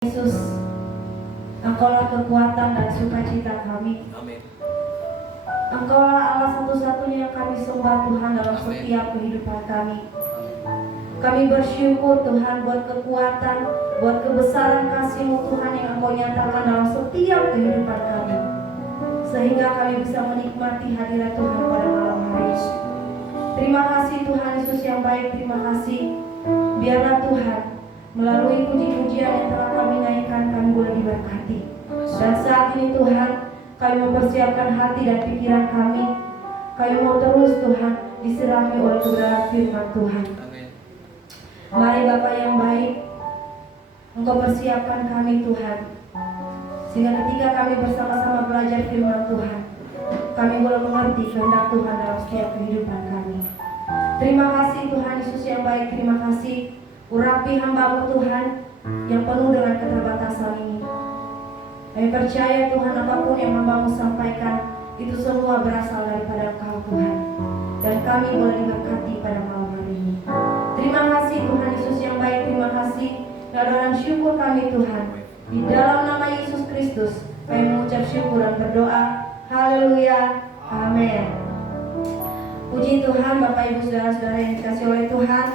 Yesus, Engkaulah kekuatan dan sukacita kami. Amin. Engkaulah Allah satu-satunya yang kami sembah Tuhan dalam setiap kehidupan kami. Kami bersyukur Tuhan buat kekuatan, buat kebesaran kasih-Mu Tuhan yang Engkau nyatakan dalam setiap kehidupan kami, sehingga kami bisa menikmati hadirat Tuhan pada malam hari ini. Terima kasih Tuhan Yesus yang baik, terima kasih. Biarlah Tuhan melalui puji-pujian yang telah kami naikkan, kami boleh diberkati. Dan saat ini Tuhan, kami mempersiapkan hati dan pikiran kami. Kami mau terus Tuhan disirami oleh kebenaran firman Tuhan. Mari Bapa yang baik, Engkau persiapkan kami Tuhan, sehingga ketika kami bersama-sama belajar firman Tuhan, kami boleh mengerti kehendak Tuhan dalam setiap kehidupan kami. Terima kasih Tuhan Yesus yang baik, terima kasih. Urapi hamba-Mu Tuhan yang penuh dengan keterbatasan ini. Kami percaya Tuhan apapun yang hamba-Mu sampaikan, itu semua berasal daripada Engkau Tuhan. Dan kami boleh diberkati pada malam hari ini. Terima kasih Tuhan Yesus yang baik, terima kasih. Dan syukur kami Tuhan, di dalam nama Yesus Kristus kami mengucap syukur dan berdoa. Haleluya, amin. Puji Tuhan Bapak Ibu Saudara-saudara yang dikasihi oleh Tuhan.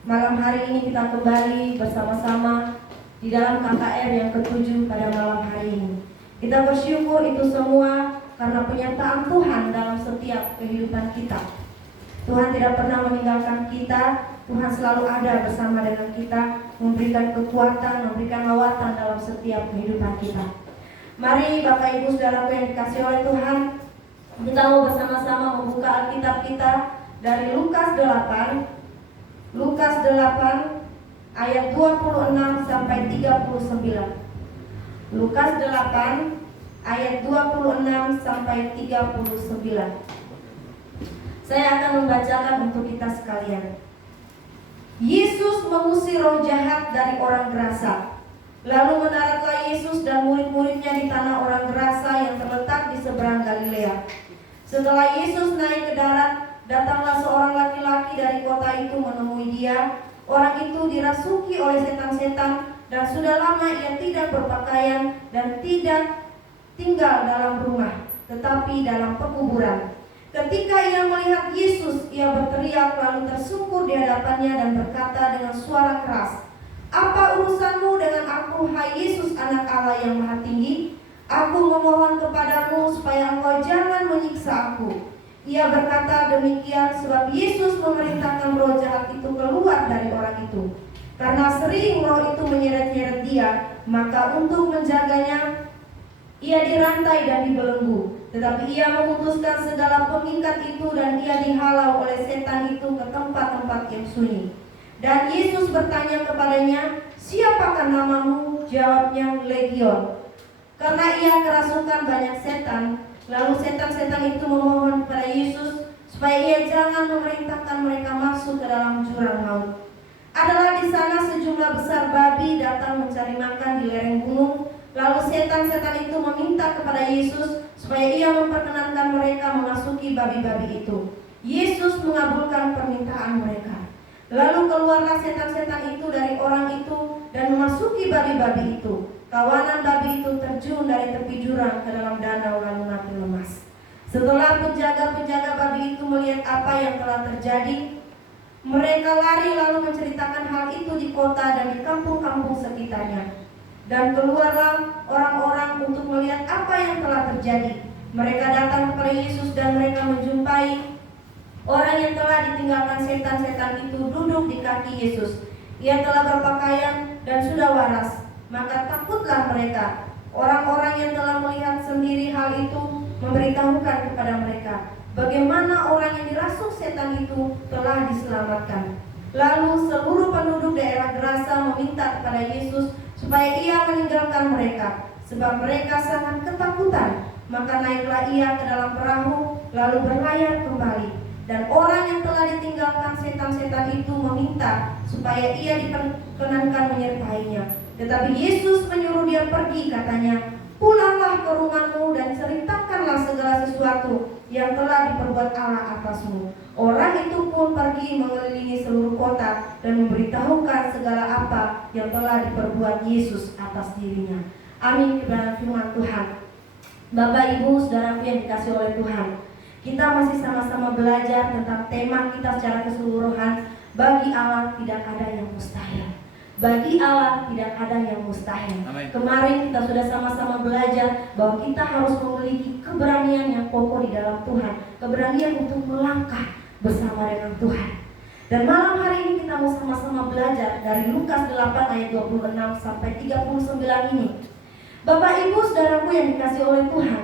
Malam hari ini kita kembali bersama-sama di dalam KKR yang ke-7 pada malam hari ini. Kita bersyukur itu semua karena penyertaan Tuhan dalam setiap kehidupan kita. Tuhan tidak pernah meninggalkan kita. Tuhan selalu ada bersama dengan kita, memberikan kekuatan, memberikan lawatan dalam setiap kehidupan kita. Mari Bapak Ibu Saudaraku yang dikasihi oleh Tuhan, kita mau bersama-sama membuka Alkitab kita dari Lukas 8 ayat 26 sampai 39. Lukas 8 ayat 26 sampai 39. Saya akan membacakan untuk kita sekalian. Yesus mengusir roh jahat dari orang Gerasa. Lalu mendaratlah Yesus dan murid-muridnya di tanah orang Gerasa yang terletak di seberang Galilea. Setelah Yesus naik ke darat, datanglah seorang laki-laki dari kota itu menemui dia. Orang itu dirasuki oleh setan-setan dan sudah lama ia tidak berpakaian dan tidak tinggal dalam rumah, tetapi dalam pekuburan. Ketika ia melihat Yesus, ia berteriak lalu tersungkur di hadapannya dan berkata dengan suara keras, "Apa urusanmu dengan aku, hai Yesus, anak Allah yang Maha Tinggi? Aku memohon kepadamu supaya engkau jangan menyiksa aku." Ia berkata demikian sebab Yesus memerintahkan roh jahat itu keluar dari orang itu. Karena sering roh itu menyeret-nyeret dia, maka untuk menjaganya ia dirantai dan dibelenggu. Tetapi ia memutuskan segala pengikat itu dan ia dihalau oleh setan itu ke tempat-tempat yang sunyi. Dan Yesus bertanya kepadanya, "Siapakah namamu?" Jawabnya, "Legion." Karena ia kerasukan banyak setan. Lalu setan-setan itu memohon kepada Yesus supaya ia jangan memerintahkan mereka masuk ke dalam jurang maut. Adalah di sana sejumlah besar babi datang mencari makan di lereng gunung. Lalu setan-setan itu meminta kepada Yesus supaya ia memperkenankan mereka memasuki babi-babi itu. Yesus mengabulkan permintaan mereka. Lalu keluarlah setan-setan itu dari orang itu dan memasuki babi-babi itu. Kawanan babi itu terjun dari tepi jurang ke dalam danau lalu mati lemas. Setelah penjaga-penjaga babi itu melihat apa yang telah terjadi, mereka lari lalu menceritakan hal itu di kota dan di kampung-kampung sekitarnya. Dan keluarlah orang-orang untuk melihat apa yang telah terjadi. Mereka datang kepada Yesus dan mereka menjumpai orang yang telah ditinggalkan setan-setan itu duduk di kaki Yesus. Ia telah berpakaian dan sudah waras. Maka takutlah mereka. Orang-orang yang telah melihat sendiri hal itu memberitahukan kepada mereka bagaimana orang yang dirasuk setan itu telah diselamatkan. Lalu seluruh penduduk daerah Gerasa meminta kepada Yesus supaya ia meninggalkan mereka, sebab mereka sangat ketakutan. Maka naiklah ia ke dalam perahu lalu berlayar kembali. Dan orang yang telah ditinggalkan setan-setan itu meminta supaya ia diperkenankan menyertainya. Tetapi Yesus menyuruh dia pergi, katanya, "Pulanglah ke rumahmu dan ceritakanlah segala sesuatu yang telah diperbuat Allah atasmu." Orang itu pun pergi mengelilingi seluruh kota dan memberitahukan segala apa yang telah diperbuat Yesus atas dirinya. Amin, kebenaran firman Tuhan. Bapak, Ibu, saudaraku yang dikasihi oleh Tuhan, kita masih sama-sama belajar tentang tema kita secara keseluruhan. Bagi Allah tidak ada yang mustahil. Bagi Allah tidak ada yang mustahil. Amin. Kemarin kita sudah sama-sama belajar bahwa kita harus memiliki keberanian yang kokoh di dalam Tuhan, keberanian untuk melangkah bersama dengan Tuhan. Dan malam hari ini kita mau sama-sama belajar dari Lukas 8 ayat 26 sampai 39 ini. Bapak, Ibu, saudaraku yang dikasihi oleh Tuhan,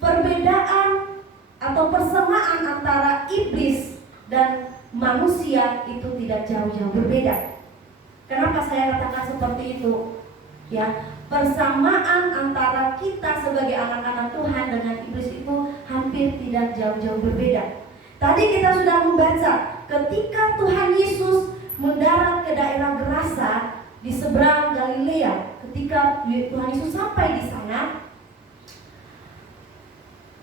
perbedaan atau persamaan antara iblis dan manusia itu tidak jauh-jauh berbeda. Kenapa saya katakan seperti itu? Ya, persamaan antara kita sebagai anak-anak Tuhan dengan iblis itu hampir tidak jauh-jauh berbeda. Tadi kita sudah membaca ketika Tuhan Yesus mendarat ke daerah Gerasa di seberang Galilea. Ketika Tuhan Yesus sampai di sana,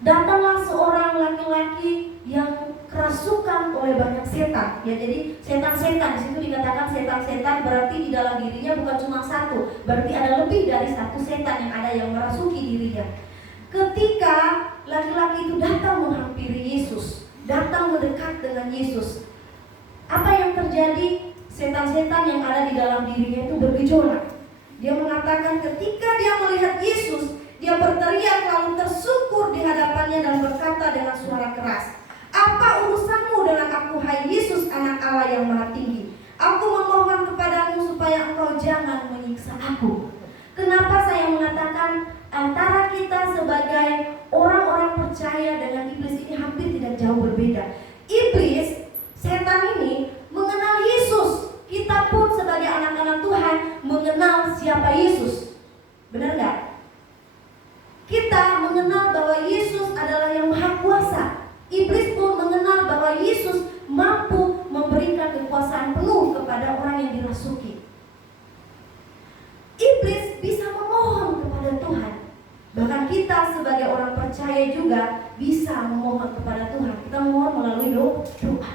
datanglah seorang laki-laki yang kerasukan oleh banyak setan. Ya, jadi setan-setan di situ dikatakan setan-setan, berarti di dalam dirinya bukan cuma satu, berarti ada lebih dari satu setan yang ada yang merasuki dirinya. Ketika laki-laki itu datang menghampiri Yesus, datang mendekat dengan Yesus, apa yang terjadi? Setan-setan yang ada di dalam dirinya itu bergejolak. Dia mengatakan ketika dia melihat Yesus, dia berteriak lalu tersungkur di hadapannya dan berkata dengan suara keras, "Apa urusanmu dengan aku, hai Yesus, anak Allah yang maha tinggi? Aku memohon kepadamu supaya engkau jangan menyiksa aku." Kenapa saya mengatakan antara kita sebagai orang-orang percaya dengan iblis ini hampir tidak jauh berbeda. Iblis, setan ini mengenal Yesus. Kita pun sebagai anak-anak Tuhan mengenal siapa Yesus. Benar gak? Kita mengenal bahwa Yesus adalah yang maha kuasa. Iblis pun mengenal bahwa Yesus mampu memberikan kekuasaan penuh kepada orang yang dirasuki. Iblis bisa memohon kepada Tuhan. Bahkan kita sebagai orang percaya juga bisa memohon kepada Tuhan. Kita memohon melalui doa.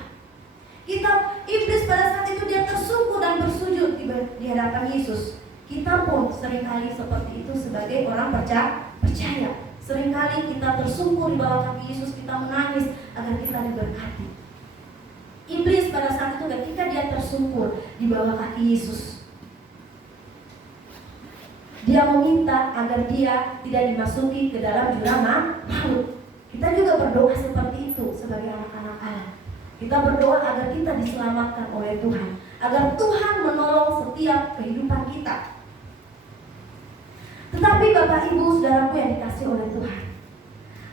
Iblis pada saat itu dia tersungkur dan bersujud di hadapan Yesus. Kita pun seringkali seperti itu sebagai orang percaya. Seringkali kita tersungkur di bawah kaki Yesus, kita menangis agar kita diberkati. Iblis pada saat itu ketika dia tersungkur di bawah kaki Yesus, dia meminta agar dia tidak dimasuki ke dalam jurang maut. Kita juga berdoa seperti itu sebagai anak-anak Allah. Kita berdoa agar kita diselamatkan oleh Tuhan, agar Tuhan menolong setiap kehidupan kita. Tetapi Bapak, Ibu, saudaraku yang dikasihi oleh Tuhan,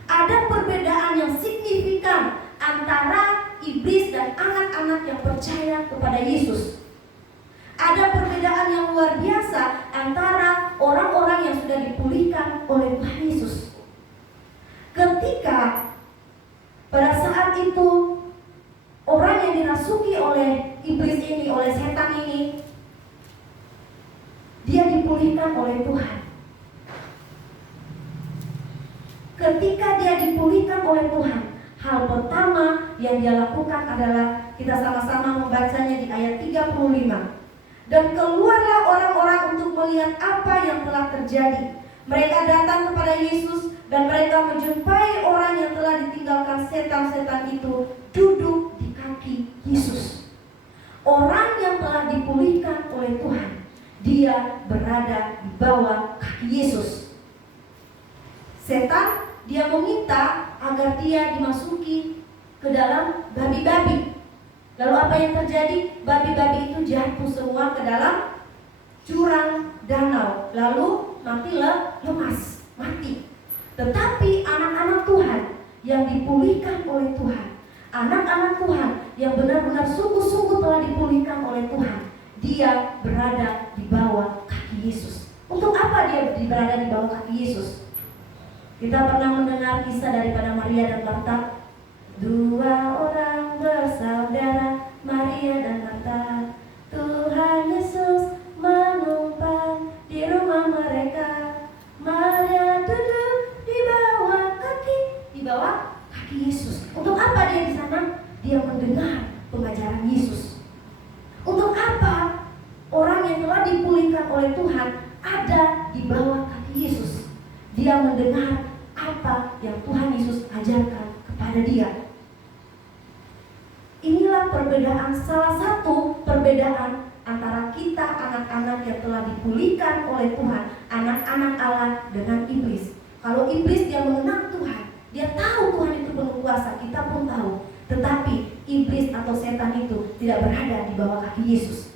ada perbedaan yang signifikan antara iblis dan anak-anak yang percaya kepada Yesus. Ada perbedaan yang luar biasa antara orang-orang yang sudah dipulihkan oleh Tuhan Yesus. Ketika pada saat itu orang yang dirasuki oleh iblis ini, oleh setan ini, dia dipulihkan oleh Tuhan. Ketika dia dipulihkan oleh Tuhan, hal pertama yang dia lakukan adalah, kita sama-sama membacanya di ayat 35. Dan keluarlah orang-orang untuk melihat apa yang telah terjadi. Mereka datang kepada Yesus dan mereka menjumpai orang yang telah ditinggalkan setan-setan itu duduk di kaki Yesus. Orang yang telah dipulihkan oleh Tuhan, dia berada di bawah kaki Yesus. Setan, dia meminta agar dia dimasuki ke dalam babi-babi. Lalu apa yang terjadi? Babi-babi itu jatuh semua ke dalam jurang danau. Lalu lemas, mati. Tetapi anak-anak Tuhan yang dipulihkan oleh Tuhan, anak-anak Tuhan yang benar-benar sungguh-sungguh telah dipulihkan oleh Tuhan, dia berada di bawah kaki Yesus. Untuk apa dia berada di bawah kaki Yesus? Kita pernah mendengar kisah daripada Maria dan Marta. Dua orang bersaudara, Maria dan Marta. Tuhan Yesus menumpang di rumah mereka. Maria duduk di bawah kaki Yesus. Untuk apa dia di sana? Dia dia mendengar apa yang Tuhan Yesus ajarkan kepada dia. Inilah perbedaan, salah satu perbedaan antara kita anak-anak yang telah dipulihkan oleh Tuhan, anak-anak Allah, dengan iblis. Kalau iblis dia mengenal Tuhan, dia tahu Tuhan itu penuh kuasa, kita pun tahu. Tetapi iblis atau setan itu tidak berada di bawah kaki Yesus.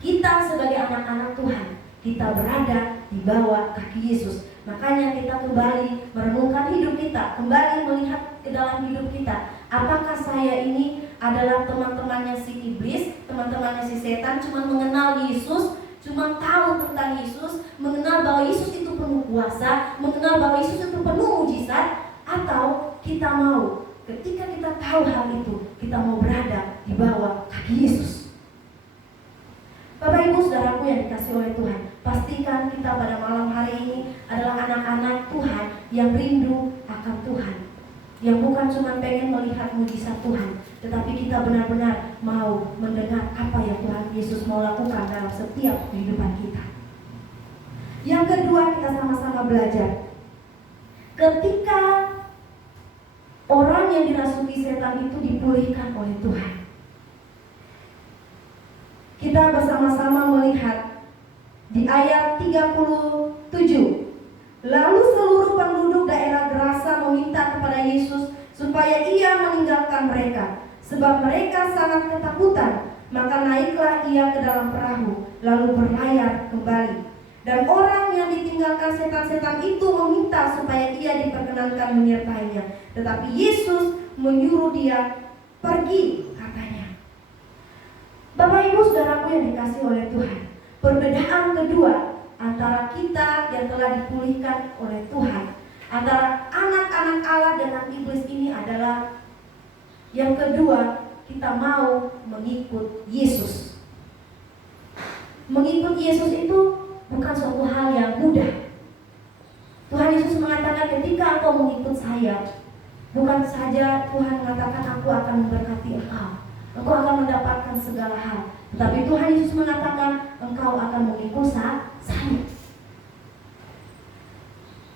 Kita sebagai anak-anak Tuhan, kita berada di bawah kaki Yesus. Makanya kita kembali merenungkan hidup kita, kembali melihat ke dalam hidup kita. Apakah saya ini adalah teman-temannya si iblis, teman-temannya si setan, cuma mengenal Yesus, cuma tahu tentang Yesus, mengenal bahwa Yesus itu penuh kuasa, mengenal bahwa Yesus itu penuh mujizat, atau kita mau ketika kita tahu hal itu, kita mau berada di bawah kaki Yesus. Bapak Ibu Saudaraku yang dikasihi oleh Tuhan, pastikan kita pada malam hari ini adalah anak-anak Tuhan yang rindu akan Tuhan, yang bukan cuma pengen melihat mujizat Tuhan, tetapi kita benar-benar mau mendengar apa yang Tuhan Yesus mau lakukan dalam setiap kehidupan kita. Yang kedua, kita sama-sama belajar. Ketika orang yang dirasuki setan itu dipulihkan oleh Tuhan, kita bersama-sama melihat di ayat 37. Lalu seluruh penduduk daerah Gerasa meminta kepada Yesus supaya ia meninggalkan mereka, sebab mereka sangat ketakutan. Maka naiklah ia ke dalam perahu, lalu berlayar kembali. Dan orang yang ditinggalkan setan-setan itu meminta supaya ia diperkenankan menyertainya. Tetapi Yesus menyuruh dia pergi, katanya. Bapak Ibu Saudaraku yang dikasihi oleh Tuhan, perbedaan kedua antara kita yang telah dipulihkan oleh Tuhan, antara anak-anak Allah dengan iblis ini adalah yang kedua, kita mau mengikut Yesus. Mengikut Yesus itu bukan suatu hal yang mudah. Tuhan Yesus mengatakan ketika engkau mengikut saya, bukan saja Tuhan mengatakan aku akan memberkati engkau akan mendapatkan segala hal, tetapi Tuhan Yesus mengatakan engkau akan mengikut saya.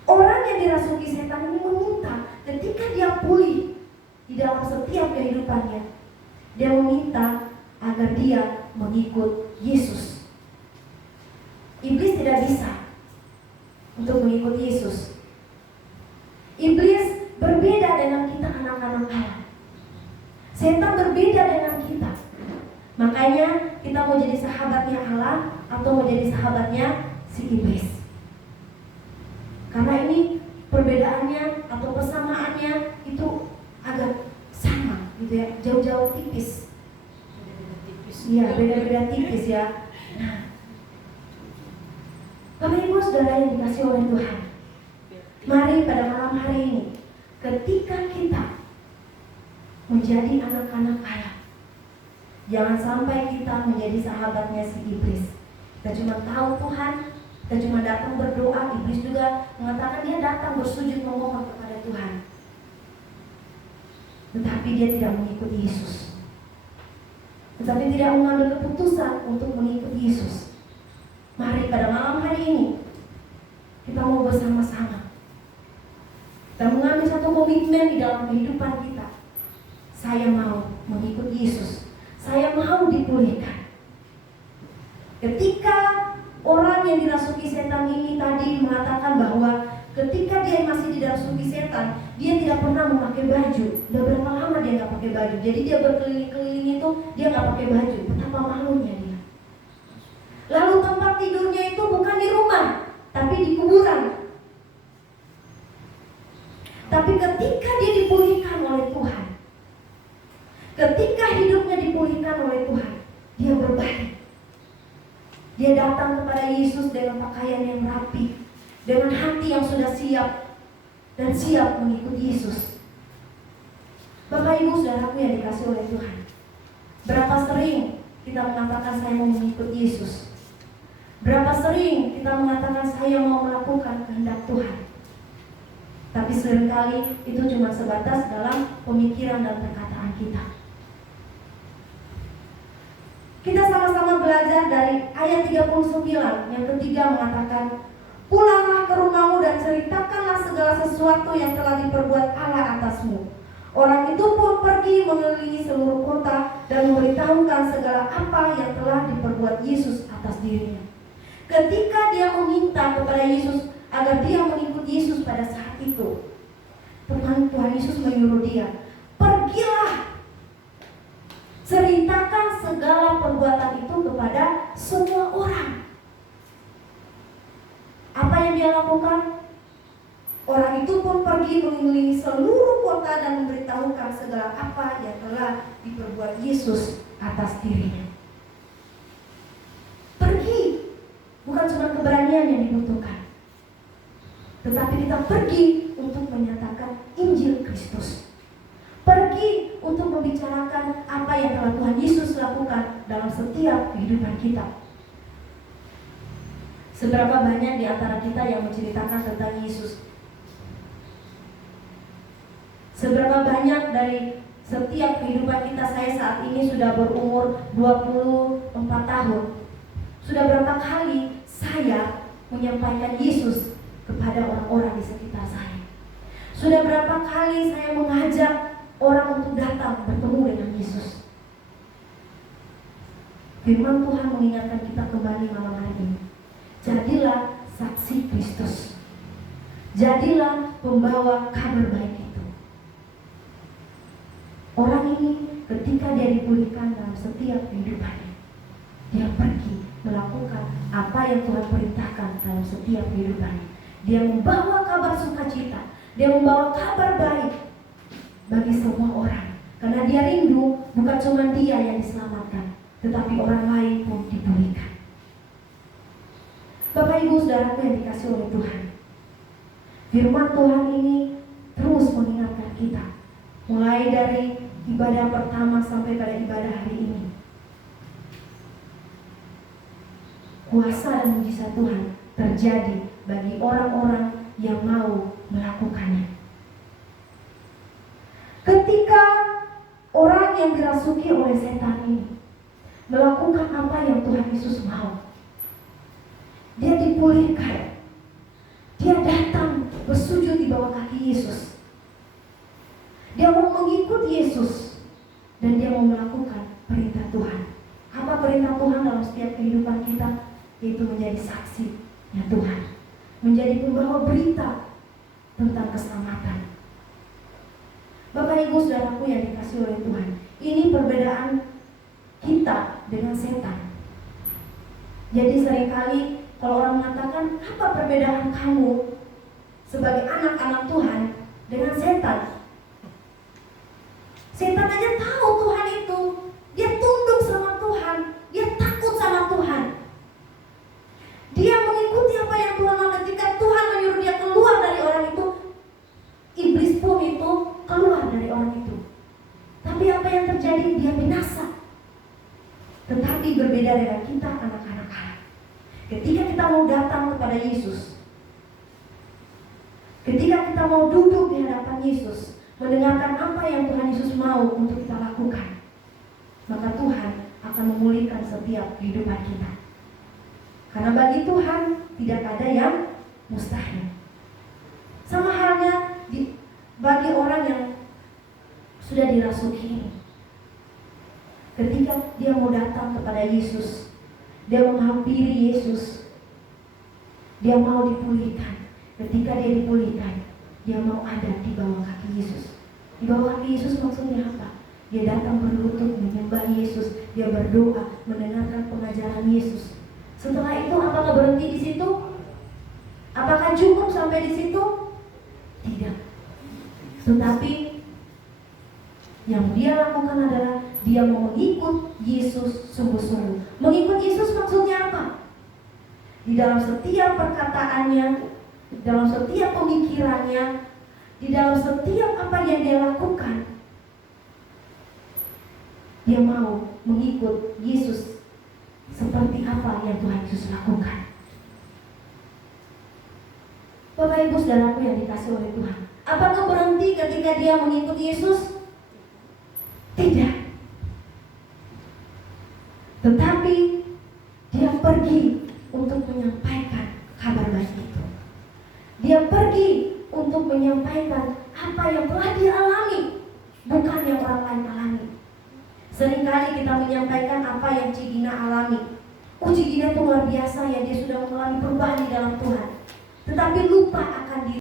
Orang yang dirasuki setan ini meminta ketika dia pulih di dalam setiap kehidupannya, dia meminta agar dia mengikut Yesus. Iblis tidak bisa untuk mengikut Yesus. Iblis berbeda dengan kita anak-anak Allah. Setan berbeda dengan kita. Makanya kita mau jadi sahabatnya Allah atau mau jadi sahabatnya si iblis. Karena ini perbedaannya atau persamaannya itu agak sama gitu ya, jauh-jauh tipis. Iya, beda-beda tipis ya. Nah, Bapak Ibu Saudara yang dikasihi oleh Tuhan, mari pada malam hari ini, ketika kita menjadi anak-anak Allah, jangan sampai kita menjadi sahabatnya si iblis. Kita cuma tahu Tuhan, kita cuma datang berdoa. Iblis juga mengatakan dia datang bersujud memohon kepada Tuhan, tetapi dia tidak mengikuti Yesus, tetapi tidak mengambil keputusan untuk mengikuti Yesus. Mari pada malam hari ini kita mau bersama-sama, kita mengambil satu komitmen di dalam kehidupan kita. Saya mau mengikuti Yesus, saya mau dipulihkan. Ketika orang yang dirasuki setan ini tadi mengatakan bahwa ketika dia masih dirasuki setan, dia tidak pernah memakai baju. Udah berapa lama dia nggak pakai baju? Jadi dia berkeliling-keliling itu dia nggak pakai baju. Betapa malunya dia. Lalu tempat tidurnya itu bukan di rumah, tapi di kuburan. Tapi ketika dia dipulihkan oleh Tuhan, ketika hidupnya dipulihkan oleh Tuhan, dia berbalik. Dia datang kepada Yesus dengan pakaian yang rapi, dengan hati yang sudah siap dan siap mengikuti Yesus. Bapak Ibu Saudaraku yang dikasihi oleh Tuhan, berapa sering kita mengatakan saya mau mengikuti Yesus? Berapa sering kita mengatakan saya mau melakukan kehendak Tuhan? Tapi seringkali itu cuma sebatas dalam pemikiran dan perkataan kita. Kita sama-sama belajar dari ayat 39 yang ketiga mengatakan, pulanglah ke rumahmu dan sesuatu yang telah diperbuat Allah atasmu. Orang itu pun pergi mengelilingi seluruh kota dan memberitahukan segala apa yang telah diperbuat Yesus atas dirinya. Ketika dia meminta kepada Yesus agar dia mengikut Yesus pada saat itu, Tuhan Yesus menyuruh dia, pergilah, ceritakan segala perbuatan itu kepada semua orang. Apa yang dia lakukan? Orang itu pun pergi mengelilingi seluruh kota dan memberitahukan segala apa yang telah diperbuat Yesus atas dirinya. Pergi, bukan cuma keberanian yang dibutuhkan, tetapi kita pergi untuk menyatakan Injil Kristus. Pergi untuk membicarakan apa yang telah Tuhan Yesus lakukan dalam setiap kehidupan kita. Seberapa banyak di antara kita yang menceritakan tentang Yesus? Seberapa banyak dari setiap kehidupan kita, saya saat ini sudah berumur 24 tahun. Sudah berapa kali saya menyampaikan Yesus kepada orang-orang di sekitar saya? Sudah berapa kali saya mengajak orang untuk datang bertemu dengan Yesus? Firman Tuhan mengingatkan kita kembali malam hari ini. Jadilah saksi Kristus. Jadilah pembawa kabar baik itu. Orang ini ketika dia dipulihkan dalam setiap kehidupannya, dia pergi melakukan apa yang Tuhan perintahkan dalam setiap kehidupannya. Dia membawa kabar sukacita, dia membawa kabar baik bagi semua orang. Karena dia rindu bukan cuma dia yang diselamatkan, tetapi orang lain pun dipulihkan. Bapak Ibu Saudaraku yang dikasihi oleh Tuhan, firman Tuhan ini terus mengingatkan kita, mulai dari ibadah pertama sampai pada ibadah hari ini. Kuasa dan mujizat Tuhan terjadi bagi orang-orang yang mau melakukannya. Ketika orang yang dirasuki oleh setan ini melakukan apa yang Tuhan Yesus mau, dia dipulihkan. Dia datang bersujud di bawah kaki Yesus. Dia mau mengikut Yesus dan dia mau melakukan perintah Tuhan. Apa perintah Tuhan dalam setiap kehidupan kita? Yaitu menjadi saksinya Tuhan, menjadi pembawa berita tentang keselamatan. Bapak Ibu Saudaraku yang dikasihi oleh Tuhan, ini perbedaan kita dengan setan. Jadi seringkali kalau orang mengatakan, apa perbedaan kamu sebagai anak-anak Tuhan dengan setan? Setan aja tahu Tuhan itu, dia tunduk sama Tuhan, dia takut sama Tuhan. Dia mengikuti apa yang Tuhan mau. Ketika Tuhan menyuruh dia keluar dari orang itu, iblis pun itu keluar dari orang itu. Tapi apa yang terjadi? Dia binasa. Tetapi berbeda dengan kita anak-anak Allah. Ketika kita mau datang kepada Yesus, ketika kita mau duduk di hadapan Yesus, mendengarkan apa yang Tuhan Yesus mau untuk kita lakukan, maka Tuhan akan memulihkan setiap kehidupan kita. Karena bagi Tuhan tidak ada yang mustahil. Sama halnya bagi orang yang sudah dirasuki ini. Ketika dia mau datang kepada Yesus, dia menghampiri Yesus, dia mau dipulihkan. Ketika dia dipulihkan, dia mau ada di bawah kaki Yesus. Di bawah kaki Yesus maksudnya apa? Dia datang berlutut menyembah Yesus, dia berdoa, mendengarkan pengajaran Yesus. Setelah itu apakah berhenti di situ? Apakah cukup sampai di situ? Tidak. Tetapi yang dia lakukan adalah dia mau mengikut Yesus sungguh-sungguh. Mengikut Yesus maksudnya apa? Di dalam setiap perkataannya, di dalam setiap pemikirannya, di dalam setiap apa yang dia lakukan, dia mau mengikut Yesus seperti apa yang Tuhan Yesus lakukan. Bapak Ibu Saudaraku yang dikasihi oleh Tuhan, apakah berhenti ketika dia mengikut Yesus? Tidak. Tetapi dia pergi untuk menyampaikan kabar baik itu. Dia pergi untuk untuk menyampaikan apa yang telah dia alami, bukan yang orang lain alami. Seringkali kita menyampaikan apa yang Cigina alami. Cigina itu luar biasa ya, dia sudah mengalami perubahan di dalam Tuhan, tetapi lupa akan diri.